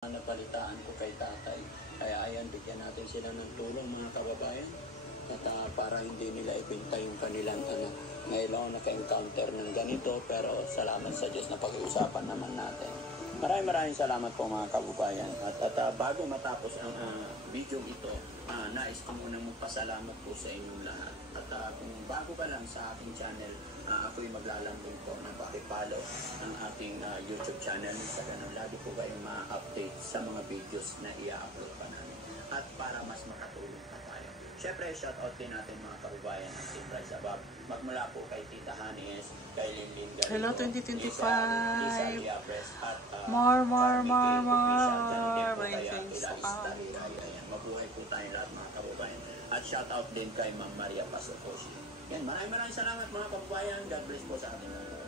Napalitaan ko kay tatay. Kaya ayan, bigyan natin sila ng tulong mga kababayan. At para hindi nila ipinta yung kanilang ngayon ako naka-encounter ng ganito, pero salamat sa Diyos na pag-iusapan naman natin. Maraming salamat po mga kababayan. At bago matapos ang video ito, nais ko muna magpasalamat po sa inyong lahat. At kung bago ka lang sa aking channel, ako'y maglalambing po na pakipollow ang ating YouTube channel. Sa ganun, lagi po kayong ma-update sa mga videos na i-upload pa namin. At para mas makatulong pa tayo. Siyempre, shoutout din natin mga kababayan ng Team Rise Above. Magmula po kay Tita Hanes, kay Linlin Garrido, Hello 2025! Lisa Liapres, at More. Mabuhay po tayong lahat mga kababayan. At shoutout din kay Ma'am Maria Pasokoshi. Yan, maraming salamat mga kababayan. God bless po sa ating lahat.